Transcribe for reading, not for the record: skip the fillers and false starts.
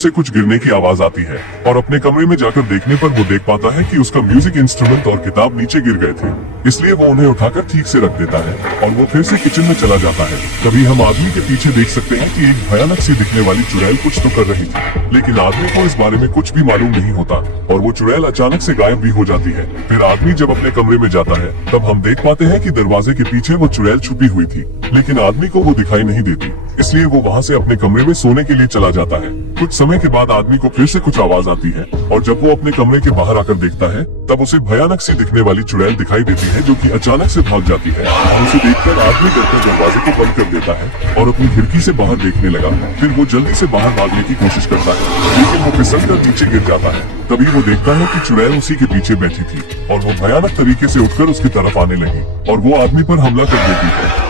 से कुछ गिरने की आवाज आती है और अपने कमरे में जाकर देखने पर वो देख पाता है कि उसका म्यूजिक इंस्ट्रूमेंट और किताब नीचे गिर गए थे। इसलिए वो उन्हें उठाकर ठीक से रख देता है और वो फिर से किचन में चला जाता है। तभी हम आदमी के पीछे देख सकते हैं कि एक भयानक सी दिखने वाली चुड़ैल कुछ तो कर रही थी, लेकिन आदमी को इस बारे में कुछ भी मालूम नहीं होता और वो चुड़ैल अचानक से गायब भी हो जाती है। फिर आदमी जब अपने कमरे में जाता है तब हम देख पाते हैं कि दरवाजे के पीछे वो चुड़ैल छुपी हुई थी, लेकिन आदमी को वो दिखाई नहीं देती। इसलिए वो वहाँ से अपने कमरे में सोने के लिए चला जाता है। कुछ समय के बाद आदमी को फिर से कुछ आवाज आती है और जब वो अपने कमरे के बाहर आकर देखता है तब उसे भयानक सी दिखने वाली चुड़ैल दिखाई देती है, जो कि अचानक से भाग जाती है और उसे देखकर आदमी डरकर दरवाजे को बंद कर देता है और अपनी खिड़की से बाहर देखने लगा। फिर वो जल्दी से बाहर भागने की कोशिश करता है, लेकिन वो फिसल कर नीचे गिर जाता है। तभी वो देखता है कि चुड़ैल उसी के पीछे बैठी थी और वो भयानक तरीके से उठकर उसकी तरफ आने लगी और वो आदमी पर हमला कर देती है।